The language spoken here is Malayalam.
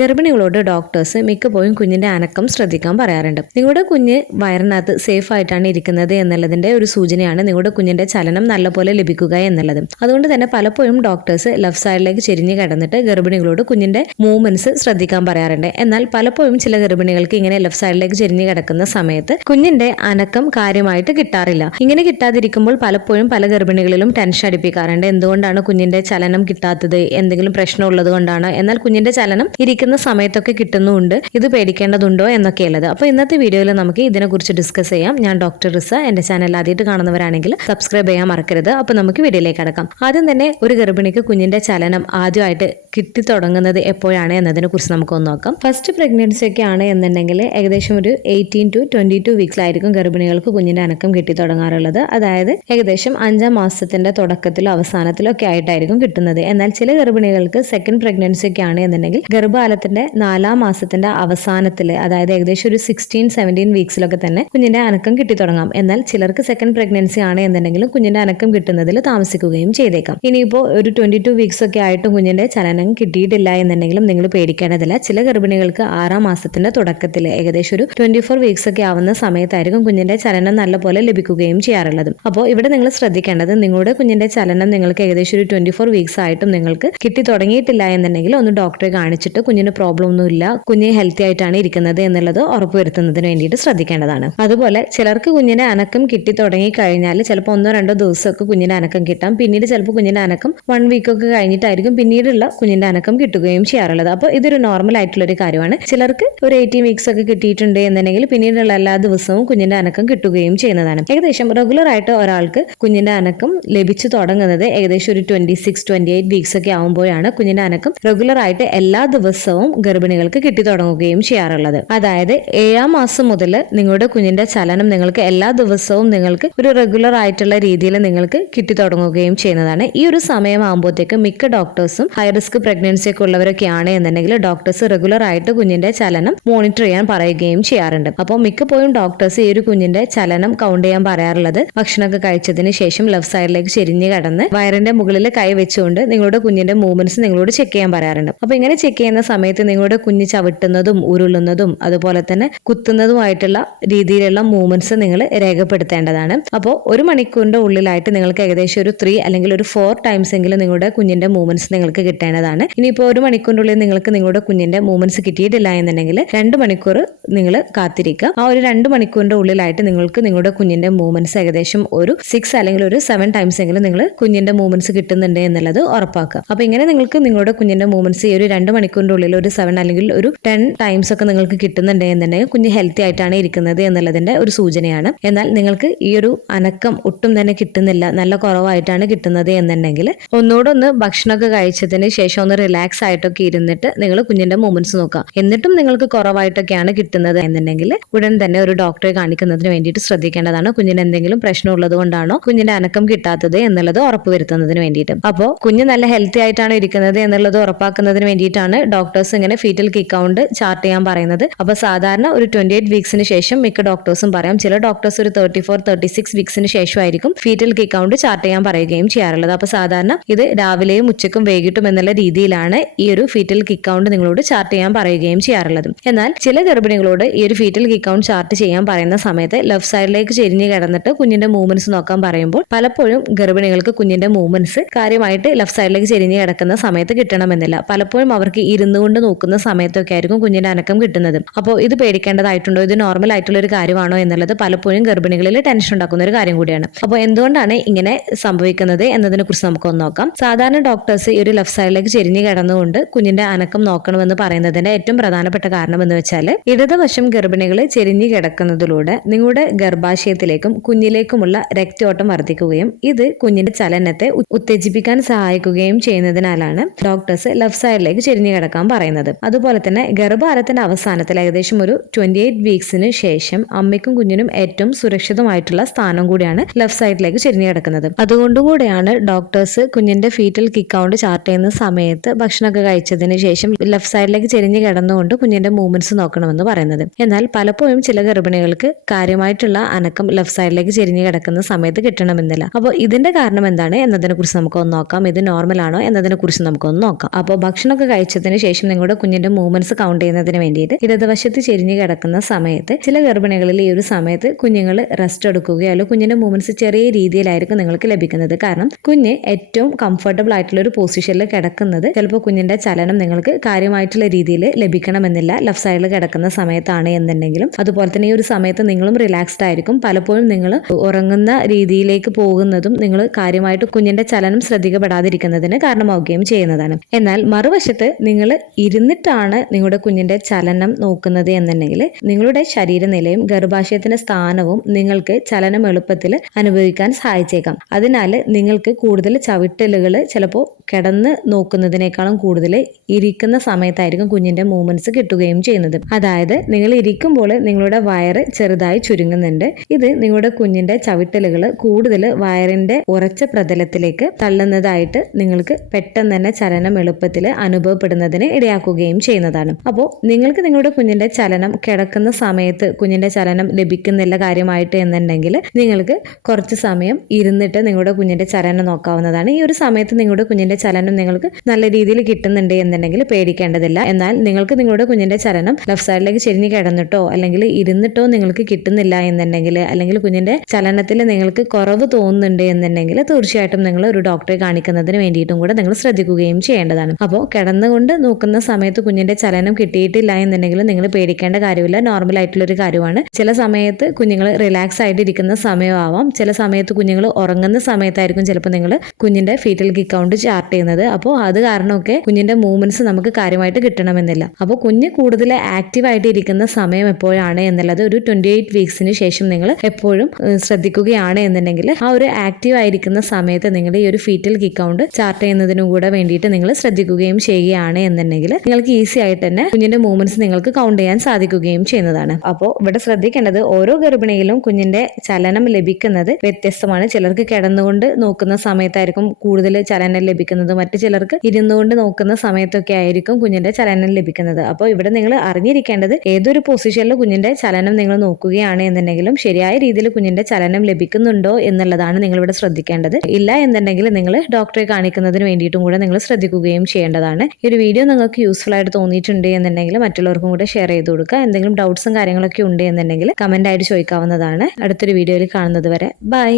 ഗർഭിണികളോട് ഡോക്ടേഴ്സ് മിക്കപ്പോഴും കുഞ്ഞിന്റെ അനക്കം ശ്രദ്ധിക്കാൻ പറയാറുണ്ട്. നിങ്ങളുടെ കുഞ്ഞ് വയറിനകത്ത് സേഫ് ആയിട്ടാണ് ഇരിക്കുന്നത് എന്നുള്ളതിന്റെ ഒരു സൂചനയാണ് നിങ്ങളുടെ കുഞ്ഞിന്റെ ചലനം നല്ലപോലെ ലഭിക്കുക എന്നുള്ളത്. അതുകൊണ്ട് തന്നെ പലപ്പോഴും ഡോക്ടേഴ്സ് ലെഫ്റ്റ് സൈഡിലേക്ക് ചെരിഞ്ഞ് കിടന്നിട്ട് ഗർഭിണികളോട് കുഞ്ഞിന്റെ മൂവ്മെന്റ്സ് ശ്രദ്ധിക്കാൻ പറയാറുണ്ട്. എന്നാൽ പലപ്പോഴും ചില ഗർഭിണികൾക്ക് ഇങ്ങനെ ലെഫ്റ്റ് സൈഡിലേക്ക് ചെരിഞ്ഞ് കിടക്കുന്ന സമയത്ത് കുഞ്ഞിന്റെ അനക്കം കാര്യമായിട്ട് കിട്ടാറില്ല. ഇങ്ങനെ കിട്ടാതിരിക്കുമ്പോൾ പലപ്പോഴും പല ഗർഭിണികളിലും ടെൻഷൻ അടിപ്പിക്കാറുണ്ട്. എന്തുകൊണ്ടാണ് കുഞ്ഞിന്റെ ചലനം കിട്ടാത്തത്, എന്തെങ്കിലും പ്രശ്നം ഉള്ളത് കൊണ്ടാണ്. എന്നാൽ കുഞ്ഞിന്റെ ചലനം ഇരിക്കുന്ന സമയത്തൊക്കെ കിട്ടുന്നുണ്ട്, ഇത് പേടിക്കേണ്ടതുണ്ടോ എന്നൊക്കെയുള്ളത്. അപ്പോൾ ഇന്നത്തെ വീഡിയോയിൽ നമുക്ക് ഇതിനെക്കുറിച്ച് ഡിസ്കസ് ചെയ്യാം. ഞാൻ ഡോക്ടർ റിസ. എന്റെ ചാനൽ ആദ്യമായിട്ട് കാണുന്നവരാണെങ്കിൽ സബ്സ്ക്രൈബ് ചെയ്യാൻ മറക്കരുത്. അപ്പോൾ നമുക്ക് വീഡിയോയിലേക്ക് കടക്കാം. ആദ്യം തന്നെ ഒരു ഗർഭിണിക്ക് കുഞ്ഞിന്റെ ചലനം ആദ്യമായിട്ട് കിട്ടി തുടങ്ങുന്നത് എപ്പോഴാണ് എന്നതിനെ കുറിച്ച് നമുക്കൊന്ന് നോക്കാം. ഫസ്റ്റ് പ്രഗ്നൻസി ഒക്കെ ആണ് എന്നുണ്ടെങ്കിൽ ഏകദേശം ഒരു 18 to 22 വീക്സിലായിരിക്കും ഗർഭിണികൾക്ക് കുഞ്ഞിന്റെ അനക്കം കിട്ടി തുടങ്ങാറുള്ളത്. അതായത് ഏകദേശം 5ാം മാസത്തിന്റെ തുടക്കത്തിലോ അവസാനത്തിലോ ഒക്കെ ആയിട്ടായിരിക്കും കിട്ടുന്നത്. എന്നാൽ ചില ഗർഭിണികൾക്ക് സെക്കൻഡ് പ്രഗ്നൻസി ഒക്കെ ആണ് എന്നുണ്ടെങ്കിൽ ഗർഭകാലത്തിന്റെ 4ാം മാസത്തിന്റെ അവസാനത്തിൽ, അതായത് ഏകദേശം ഒരു 16-17 വീക്സിലൊക്കെ തന്നെ കുഞ്ഞിന്റെ അനക്കം കിട്ടി തുടങ്ങാം. എന്നാൽ ചിലർക്ക് സെക്കൻഡ് പ്രഗ്നൻസി ആണ് എന്നുണ്ടെങ്കിലും കുഞ്ഞിന്റെ അനക്കം കിട്ടുന്നതിൽ താമസിക്കുകയും ചെയ്തേക്കാം. ഇനിയിപ്പോൾ ഒരു 22 വീക്സ് ഒക്കെ ആയിട്ടും കുഞ്ഞിന്റെ ചലനം കിട്ടിയിട്ടില്ല എന്നുണ്ടെങ്കിലും നിങ്ങൾ പേടിക്കേണ്ടതില്ല. ചില ഗർഭിണികൾക്ക് 6ാം മാസത്തിന്റെ തുടക്കത്തിൽ ഏകദേശം ഒരു 24 വീക്സ് ഒക്കെ ആവുന്ന സമയത്തായിരിക്കും കുഞ്ഞിന്റെ ചലനം നല്ലപോലെ ലഭിക്കുകയും ചെയ്യാറുള്ളത്. അപ്പോൾ ഇവിടെ നിങ്ങൾ ശ്രദ്ധിക്കേണ്ടത്, നിങ്ങളുടെ കുഞ്ഞിന്റെ ചലനം നിങ്ങൾക്ക് ഏകദേശം ഒരു 24 വീക്സ് ആയിട്ടും നിങ്ങൾക്ക് കിട്ടി തുടങ്ങിയിട്ടില്ല എന്നുണ്ടെങ്കിൽ ഒന്ന് ഡോക്ടറെ കാണിച്ചിട്ട് കുഞ്ഞിന് പ്രോബ്ലം ഒന്നുമില്ല, കുഞ്ഞ് ഹെൽത്തി ആയിട്ടാണ് ഇരിക്കുന്നത് എന്നുള്ളത് ഉറപ്പുവരുത്തുന്നതിന് വേണ്ടിയിട്ട് ശ്രദ്ധിക്കേണ്ടതാണ്. അതുപോലെ ചിലർക്ക് കുഞ്ഞിന്റെ അനക്കം കിട്ടി തുടങ്ങി കഴിഞ്ഞാൽ ചിലപ്പോൾ 1-2 ദിവസമൊക്കെ കുഞ്ഞിന്റെ അനക്കം കിട്ടാം. പിന്നീട് ചിലപ്പോൾ കുഞ്ഞിന്റെ അനക്കം 1 വീക്കൊക്കെ കഴിഞ്ഞിട്ടായിരിക്കും പിന്നീടുള്ള കുഞ്ഞിന്റെ അനക്കം കിട്ടുകയും ചെയ്യാറുള്ളത്. അപ്പോൾ ഇതൊരു നോർമൽ ആയിട്ടുള്ള ഒരു കാര്യമാണ്. ചിലർക്ക് ഒരു 18 വീക്സ് ഒക്കെ കിട്ടിയിട്ടുണ്ട് എന്നുണ്ടെങ്കിൽ പിന്നീടുള്ള എല്ലാ ദിവസവും കുഞ്ഞിന്റെ അനക്കം കിട്ടുകയും ചെയ്യുന്നതാണ്. ഏകദേശം റെഗുലർ ആയിട്ട് ഒരാൾക്ക് കുഞ്ഞിന്റെ അനക്കം ലഭിച്ചു തുടങ്ങുന്നത് ഏകദേശം ഒരു 26-28 വീക്സ് ഒക്കെ ആവുമ്പോഴാണ് കുഞ്ഞിന്റെ അനക്കം റെഗുലർ ആയിട്ട് എല്ലാ ദിവസവും ഗർഭിണികൾക്ക് കിട്ടി തുടങ്ങുകയും ചെയ്യാറുള്ളത്. അതായത് 7ാം മാസം മുതൽ നിങ്ങളുടെ കുഞ്ഞിന്റെ ചലനം നിങ്ങൾക്ക് എല്ലാ ദിവസവും നിങ്ങൾക്ക് ഒരു റെഗുലർ ആയിട്ടുള്ള രീതിയിൽ നിങ്ങൾക്ക് കിട്ടി തുടങ്ങുകയും ചെയ്യുന്നതാണ്. ഈ ഒരു സമയമാകുമ്പോഴത്തേക്ക് മിക്ക ഡോക്ടേഴ്സും ഹൈ റിസ്ക് പ്രഗ്നൻസി ഒക്കെ ഉള്ളവരൊക്കെയാണ് എന്നുണ്ടെങ്കിൽ ഡോക്ടേഴ്സ് റെഗുലർ ആയിട്ട് കുഞ്ഞിന്റെ ചലനം മോണിറ്റർ ചെയ്യാൻ പറയുകയും ചെയ്യാറുണ്ട്. അപ്പോൾ മിക്കപ്പോഴും ഡോക്ടേഴ്സ് ഈ ഒരു കുഞ്ഞിന്റെ ചലനം കൗണ്ട് ചെയ്യാൻ പറയാറുള്ളത് ഭക്ഷണമൊക്കെ കഴിച്ചതിന് ശേഷം ലെഫ്റ്റ് സൈഡിലേക്ക് ചെരിഞ്ഞ് കിടന്ന് വയറിന്റെ മുകളിൽ കൈ വെച്ചുകൊണ്ട് നിങ്ങളുടെ കുഞ്ഞിന്റെ മൂവ്മെന്റ്സ് നിങ്ങളോട് ചെക്ക് ചെയ്യാൻ പറയാറുണ്ട്. അപ്പോൾ ഇങ്ങനെ ചെക്ക് ചെയ്യുന്ന സമയത്ത് നിങ്ങളുടെ കുഞ്ഞ് ചവിട്ടുന്നതും ഉരുളുന്നതും അതുപോലെ തന്നെ കുത്തുന്നതുമായിട്ടുള്ള രീതിയിലുള്ള മൂവ്മെന്റ്സ് നിങ്ങൾ രേഖപ്പെടുത്തേണ്ടതാണ്. അപ്പോൾ 1 മണിക്കൂറിന്റെ ഉള്ളിലായിട്ട് നിങ്ങൾക്ക് ഏകദേശം ഒരു 3 അല്ലെങ്കിൽ ഒരു 4 ടൈംസ് എങ്കിലും നിങ്ങളുടെ കുഞ്ഞിന്റെ മൂവ്മെന്റ്സ് നിങ്ങൾക്ക് കിട്ടേണ്ടതാണ്. ഇനിയിപ്പോൾ 1 മണിക്കൂറിന്റെ ഉള്ളിൽ നിങ്ങൾക്ക് നിങ്ങളുടെ കുഞ്ഞിന്റെ മൂവ്മെന്റ്സ് കിട്ടിയിട്ടില്ല എന്നുണ്ടെങ്കിൽ 2 മണിക്കൂർ നിങ്ങൾ കാത്തിരിക്കുക. ആ ഒരു 2 മണിക്കൂറിന്റെ ഉള്ളിലായിട്ട് നിങ്ങൾക്ക് നിങ്ങളുടെ കുഞ്ഞിന്റെ മൂവ്മെന്റ്സ് ഏകദേശം ഒരു 6 അല്ലെങ്കിൽ ഒരു 7 ടൈംസ് എങ്കിലും നിങ്ങൾ കുഞ്ഞിന്റെ മൂവ്മെന്റ്സ് കിട്ടുന്നുണ്ട് എന്നുള്ളത് ഉറപ്പാക്കുക. അപ്പോൾ ഇങ്ങനെ നിങ്ങൾക്ക് നിങ്ങളുടെ കുഞ്ഞിന്റെ മൂവ്മെന്റ്സ് ഈ ഒരു 2 മണിക്കൂറിന്റെ ഉള്ളിൽ ഒരു 7 അല്ലെങ്കിൽ ഒരു 10 ടൈംസ് ഒക്കെ നിങ്ങൾക്ക് കിട്ടുന്നുണ്ട് എന്നുണ്ടെങ്കിൽ കുഞ്ഞ് ഹെൽത്തി ആയിട്ടാണ് ഇരിക്കുന്നത് എന്നുള്ളതിന്റെ ഒരു സൂചനയാണ്. എന്നാൽ നിങ്ങൾക്ക് ഈ ഒരു അനക്കം ഒട്ടും തന്നെ കിട്ടുന്നില്ല, നല്ല കുറവായിട്ടാണ് കിട്ടുന്നത് എന്നുണ്ടെങ്കിൽ ഒന്നുകൂടെ ഒന്ന് ഭക്ഷണമൊക്കെ കഴിച്ചതിന് ശേഷം ഒന്ന് റിലാക്സ് ആയിട്ടൊക്കെ ഇരുന്നിട്ട് നിങ്ങൾ കുഞ്ഞിന്റെ മൂവ്മെന്റ്സ് നോക്കുക. എന്നിട്ടും നിങ്ങൾക്ക് കുറവായിട്ടൊക്കെയാണ് കിട്ടുന്നത് എന്നുണ്ടെങ്കിൽ ഉടൻ തന്നെ ഒരു ഡോക്ടറെ കാണിക്കുന്നതിന് വേണ്ടിയിട്ട് ശ്രദ്ധിക്കേണ്ടതാണ്. കുഞ്ഞിന് എന്തെങ്കിലും പ്രശ്നം ഉള്ളത് കൊണ്ടാണോ കുഞ്ഞിന്റെ അനക്കം കിട്ടാത്തത് എന്നുള്ളത് ഉറപ്പുവരുത്തുന്നതിന് വേണ്ടിയിട്ട്. അപ്പോൾ കുഞ്ഞ് നല്ല ഹെൽത്തി ആയിട്ടാണ് ഇരിക്കുന്നത് എന്നുള്ളത് ഉറപ്പാക്കുന്നതിന് വേണ്ടിയിട്ടാണ് ഡോക്ടേഴ്സ് ഇങ്ങനെ ഫീറ്റൽ കിക്ക് കൗണ്ട് ചാർട്ട് ചെയ്യാൻ പറയുന്നത്. അപ്പോൾ സാധാരണ ഒരു 28 വീക്സിന് ശേഷം മിക്ക ഡോക്ടേഴ്സും പറയാം. ചില ഡോക്ടേഴ്സ് ഒരു 34-36 വീക്സിന് ശേഷമായിരിക്കും ഫീറ്റൽ കിക്ക് കൗണ്ട് ചാർട്ട് ചെയ്യാൻ പറയുകയും ചെയ്യാറുള്ളത്. അപ്പോൾ സാധാരണ ഇത് രാവിലെയും ഉച്ചക്കും വൈകിട്ടും എന്നുള്ള രീതിയിലാണ് ഈ ഒരു ഫീറ്റൽ കിക്ക് കൗണ്ട് നിങ്ങളോട് ചാർട്ട് ചെയ്യാൻ പറയുകയും ചെയ്യാറുള്ളത്. എന്നാൽ ചില ഗർഭിണികളോട് ഈ ഒരു ഫീറ്റൽ കിക്ക് കൗണ്ട് ചാർട്ട് ചെയ്യാൻ പറയുന്ന സമയത്ത് ലെഫ്റ്റ് സൈഡിലേക്ക് ചെരിഞ്ഞ് കിടന്നിട്ട് കുഞ്ഞിന്റെ മൂവ്മെന്റ്സ് നോക്കാൻ പറയുമ്പോൾ പലപ്പോഴും ഗർഭിണികൾക്ക് കുഞ്ഞിന്റെ മൂവ്മെന്റ്സ് കാര്യമായിട്ട് ലെഫ്റ്റ് സൈഡിലേക്ക് ചെരിഞ്ഞ് കിടക്കുന്ന സമയത്ത് കിട്ടണമെന്നില്ല. പലപ്പോഴും അവർക്ക് ഇരുന്നുകൊണ്ട് നോക്കുന്ന സമയത്തൊക്കെ ആയിരിക്കും കുഞ്ഞിന്റെ അനക്കം കിട്ടുന്നത്. അപ്പോൾ ഇത് പേടിക്കേണ്ടതായിട്ടുണ്ടോ, ഇത് നോർമൽ ആയിട്ടുള്ള ഒരു കാര്യമാണോ എന്നുള്ളത് പലപ്പോഴും ഗർഭിണികളിൽ ടെൻഷൻ ഉണ്ടാക്കുന്ന ഒരു കാര്യം കൂടിയാണ്. അപ്പോൾ എന്തുകൊണ്ടാണ് ഇങ്ങനെ സംഭവിക്കുന്നത് എന്നതിനെ കുറിച്ച് നമുക്കൊന്ന് നോക്കാം. സാധാരണ ഡോക്ടേഴ്സ് ഈ ഒരു ലെഫ്റ്റ് സൈഡിലേക്ക് ചെരിഞ്ഞ് കിടന്നുകൊണ്ട് കുഞ്ഞിന്റെ അനക്കം നോക്കണമെന്ന് പറയുന്നതിന്റെ ഏറ്റവും പ്രധാനപ്പെട്ട കാരണം എന്ന് വെച്ചാൽ ഇടതുവശം ഗർഭിണികൾ ചെരിഞ്ഞ് കിടക്കുന്നതിലൂടെ നിങ്ങളുടെ ഗർഭാശയത്തിലേക്കും കുഞ്ഞിലേക്കുമുള്ള രക്തയോട്ടം വർദ്ധിക്കുകയും ഇത് കുഞ്ഞിന്റെ ചലനത്തെ ഉത്തേജിപ്പിക്കാൻ സഹായിക്കുകയും ചെയ്യുന്നതിനാലാണ് ഡോക്ടേഴ്സ് ലെഫ്റ്റ് സൈഡിലേക്ക് ചെരിഞ്ഞ് കിടക്കാൻ പറയുന്നത്. അതുപോലെ തന്നെ ഗർഭകാലത്തിന്റെ അവസാനത്തിൽ ഏകദേശം ഒരു 28 വീക്സിന് ശേഷം അമ്മയ്ക്കും കുഞ്ഞിനും ഏറ്റവും സുരക്ഷിതമായിട്ടുള്ള സ്ഥാനം കൂടിയാണ് ലെഫ്റ്റ് സൈഡിലേക്ക് ചെരിഞ്ഞ് കിടക്കുന്നത്. അതുകൊണ്ടുകൂടെയാണ് ഡോക്ടേഴ്സ് കുഞ്ഞിന്റെ ഫീറ്റൽ കിക്ക് കൗണ്ട് ചാർട്ട് ചെയ്യുന്ന സമയത്ത് ഭക്ഷണമൊക്കെ കഴിച്ചതിന് ശേഷം ലെഫ്റ്റ് സൈഡിലേക്ക് ചെരിഞ്ഞ് കിടന്നുകൊണ്ട് കുഞ്ഞിന്റെ മൂവ്മെന്റ്സ് നോക്കണമെന്ന് പറയുന്നത്. എന്നാൽ പലപ്പോഴും ചില ഗർഭിണികൾക്ക് കാര്യമായിട്ടുള്ള അനക്കം ലെഫ്റ്റ് സൈഡിലേക്ക് ചെരിഞ്ഞ് കിടക്കുന്ന സമയത്ത് കിട്ടണമെന്നില്ല. അപ്പോൾ ഇതിന്റെ കാരണം എന്താണ് എന്നതിനെ കുറിച്ച് നമുക്കൊന്ന് നോക്കാം. ഇത് നോർമൽ ആണോ എന്നതിനെ കുറിച്ച് നമുക്കൊന്ന് നോക്കാം. അപ്പോൾ ഭക്ഷണമൊക്കെ കഴിച്ചതിന് ശേഷം നിങ്ങളുടെ കുഞ്ഞിന്റെ മൂവ്മെന്റ്സ് കൗണ്ട് ചെയ്യുന്നതിന് വേണ്ടിയിട്ട് ഇടതുവശത്ത് ചെരിഞ്ഞു കിടക്കുന്ന സമയത്ത് ചില ഗർഭിണികളിൽ ഈ ഒരു സമയത്ത് കുഞ്ഞുങ്ങൾ റെസ്റ്റ് എടുക്കുകയോ അല്ലെങ്കിൽ കുഞ്ഞിന്റെ മൂവ്മെന്റ്സ് ചെറിയ രീതിയിലായിരിക്കും നിങ്ങൾക്ക് ലഭിക്കുന്നത്. കാരണം കുഞ്ഞ് ഏറ്റവും കംഫർട്ടബിൾ ആയിട്ടുള്ള ഒരു പൊസിഷനിൽ കിടക്കുന്നത് ചിലപ്പോൾ കുഞ്ഞിന്റെ ചലനം നിങ്ങൾക്ക് കാര്യമായിട്ടുള്ള രീതിയിൽ ലഭിക്കണമെന്നില്ല. ലെഫ്റ്റ് സൈഡിൽ കിടക്കുന്ന സമയത്താണ് എന്നുണ്ടെങ്കിലും അതുപോലെ തന്നെ ഈ ഒരു സമയത്ത് നിങ്ങളും റിലാക്സ്ഡ് ആയിരിക്കും. പലപ്പോഴും നിങ്ങൾ ഉറങ്ങുന്ന രീതിയിലേക്ക് പോകുന്നതും നിങ്ങൾ കാര്യമായിട്ട് കുഞ്ഞിന്റെ ചലനം ശ്രദ്ധിക്കപ്പെടാതിരിക്കുന്നതിന് കാരണമാവുകയും ചെയ്യുന്നതാണ്. എന്നാൽ മറുവശത്ത് നിങ്ങൾ ഇരുന്നിട്ടാണ് നിങ്ങളുടെ കുഞ്ഞിന്റെ ചലനം നോക്കുന്നത് എന്നുണ്ടെങ്കിൽ നിങ്ങളുടെ ശരീരനിലയും ഗർഭാശയത്തിന്റെ സ്ഥാനവും നിങ്ങൾക്ക് ചലനം എളുപ്പത്തിൽ അനുഭവിക്കാൻ സഹായിച്ചേക്കാം. അതിനാൽ നിങ്ങൾക്ക് കൂടുതൽ ചവിട്ടലുകൾ ചിലപ്പോൾ കിടന്ന് നോക്കുന്നതിനേക്കാളും കൂടുതൽ ഇരിക്കുന്ന സമയത്തായിരിക്കും കുഞ്ഞിന്റെ മൂവ്മെന്റ്സ് കിട്ടുകയും ചെയ്യുന്നത്. അതായത് നിങ്ങൾ ഇരിക്കുമ്പോൾ നിങ്ങളുടെ വയറ് ചെറുതായി ചുരുങ്ങുന്നുണ്ട്. ഇത് നിങ്ങളുടെ കുഞ്ഞിന്റെ ചവിട്ടലുകൾ കൂടുതൽ വയറിന്റെ ഉറച്ച പ്രതലത്തിലേക്ക് തള്ളുന്നതായിട്ട് നിങ്ങൾക്ക് പെട്ടെന്ന് തന്നെ ചലനം എളുപ്പത്തിൽ അനുഭവപ്പെടുന്നതിന് ഇടയാക്കുകയും ചെയ്യുന്നതാണ്. അപ്പോൾ നിങ്ങൾക്ക് നിങ്ങളുടെ കുഞ്ഞിന്റെ ചലനം കിടക്കുന്ന സമയത്ത് കുഞ്ഞിന്റെ ചലനം ലഭിക്കുന്നില്ല കാര്യമായിട്ട് എന്നുണ്ടെങ്കിൽ നിങ്ങൾക്ക് കുറച്ച് സമയം ഇരുന്നിട്ട് നിങ്ങളുടെ കുഞ്ഞിന്റെ ചലനം നോക്കാവുന്നതാണ്. ഈ ഒരു സമയത്ത് നിങ്ങളുടെ കുഞ്ഞിന്റെ ചലനം നിങ്ങൾക്ക് നല്ല രീതിയിൽ കിട്ടുന്നുണ്ട് എന്നുണ്ടെങ്കിൽ പേടിക്കേണ്ടതില്ല. എന്നാൽ നിങ്ങൾക്ക് നിങ്ങളുടെ കുഞ്ഞിന്റെ ചലനം ലെഫ്റ്റ് സൈഡിലേക്ക് ചെരിഞ്ഞ് കിടന്നിട്ടോ അല്ലെങ്കിൽ ഇരുന്നിട്ടോ നിങ്ങൾക്ക് കിട്ടുന്നില്ല എന്നുണ്ടെങ്കിൽ അല്ലെങ്കിൽ കുഞ്ഞിന്റെ ചലനത്തിൽ നിങ്ങൾക്ക് കുറവ് തോന്നുന്നുണ്ട് എന്നുണ്ടെങ്കിൽ തീർച്ചയായിട്ടും നിങ്ങൾ ഒരു ഡോക്ടറെ കാണിക്കുന്നതിന് വേണ്ടിയിട്ടും കൂടെ നിങ്ങൾ ശ്രദ്ധിക്കുകയും ചെയ്യേണ്ടതാണ്. അപ്പോൾ കിടന്നുകൊണ്ട് നോക്കുന്ന സമയത്ത് കുഞ്ഞിന്റെ ചലനം കിട്ടിയിട്ടില്ല എന്നുണ്ടെങ്കിൽ നിങ്ങൾ പേടിക്കേണ്ട കാര്യമില്ല. നോർമൽ ആയിട്ടുള്ള ഒരു കാര്യമാണ്. ചില സമയത്ത് കുഞ്ഞുങ്ങൾ റിലാക്സ് ആയിട്ട് ഇരിക്കുന്ന സമയമാവാം. ചില സമയത്ത് കുഞ്ഞുങ്ങൾ ഉറങ്ങുന്ന സമയത്തായിരിക്കും ചിലപ്പോൾ നിങ്ങൾ കുഞ്ഞിന്റെ ഫീറ്റൽ കിക്ക് കൗണ്ട് ചാർട്ട് ചെയ്യുന്നത്. അപ്പോൾ അത് കാരണമൊക്കെ കുഞ്ഞിന്റെ മൂവ്മെന്റ്സ് നമുക്ക് കാര്യമായിട്ട് കിട്ടണമെന്നില്ല. അപ്പോൾ കുഞ്ഞ് കൂടുതൽ ആക്റ്റീവ് ആയിട്ട് ഇരിക്കുന്ന സമയം എപ്പോഴാണ് എന്നുള്ളത് ഒരു 28 വീക്സിന് ശേഷം നിങ്ങൾ എപ്പോഴും ശ്രദ്ധിക്കുകയാണ് എന്നുണ്ടെങ്കിൽ ആ ഒരു ആക്റ്റീവ് ആയിരിക്കുന്ന സമയത്ത് നിങ്ങൾ ഈ ഒരു ഫീറ്റൽ കിക്ക് കൗണ്ട് ചാർട്ട് ചെയ്യുന്നതിനും കൂടെ വേണ്ടിയിട്ട് നിങ്ങൾ ശ്രദ്ധിക്കുകയും ചെയ്യുകയാണ് എന്നുണ്ടെങ്കിൽ നിങ്ങൾക്ക് ഈസി ആയിട്ട് തന്നെ കുഞ്ഞിന്റെ മൂവ്മെന്റ്സ് നിങ്ങൾക്ക് കൗണ്ട് ചെയ്യാൻ സാധിക്കുകയും ചെയ്യുന്നതാണ്. അപ്പോൾ ഇവിടെ ശ്രദ്ധിക്കേണ്ടത് ഓരോ ഗർഭിണിയിലും കുഞ്ഞിന്റെ ചലനം ലഭിക്കുന്നത് വ്യത്യസ്തമാണ്. ചിലർക്ക് കിടന്നുകൊണ്ട് നോക്കുന്ന സമയത്തായിരിക്കും കൂടുതൽ ചലനം ലഭിക്കുന്നത്. മറ്റു ചിലർക്ക് ഇരുന്നുകൊണ്ട് നോക്കുന്ന സമയത്തൊക്കെ ആയിരിക്കും കുഞ്ഞിന്റെ ചലനം ലഭിക്കുന്നത്. അപ്പോൾ ഇവിടെ നിങ്ങൾ അറിഞ്ഞിരിക്കേണ്ടത് ഏതൊരു പൊസിഷനിൽ കുഞ്ഞിന്റെ ചലനം നിങ്ങൾ നോക്കുകയാണ് എന്നുണ്ടെങ്കിലും ശരിയായ രീതിയിൽ കുഞ്ഞിന്റെ ചലനം ലഭിക്കുന്നുണ്ടോ എന്നുള്ളതാണ് നിങ്ങൾ ഇവിടെ ശ്രദ്ധിക്കേണ്ടത്. ഇല്ല എന്നുണ്ടെങ്കിൽ നിങ്ങൾ ഡോക്ടറെ കാണിക്കുന്നതിന് വേണ്ടിയിട്ടും കൂടെ നിങ്ങൾ ശ്രദ്ധിക്കുകയും ചെയ്യേണ്ടതാണ്. ഈ ഒരു വീഡിയോ നിങ്ങൾക്ക് യൂസ്ഫുൾ ആയിട്ട് തോന്നിയിട്ടുണ്ട് എന്നുണ്ടെങ്കിൽ മറ്റുള്ളവർക്കും കൂടെ ഷെയർ ചെയ്ത് കൊടുക്കുക. എന്തെങ്കിലും ഡൗട്ട്സും കാര്യങ്ങളൊക്കെ ഉണ്ട് എന്നുണ്ടെങ്കിൽ കമന്റ് ആയിട്ട് ചോദിക്കാവുന്നതാണ്. അടുത്തൊരു വീഡിയോയിൽ കാണുന്നത് വരെ ബൈ.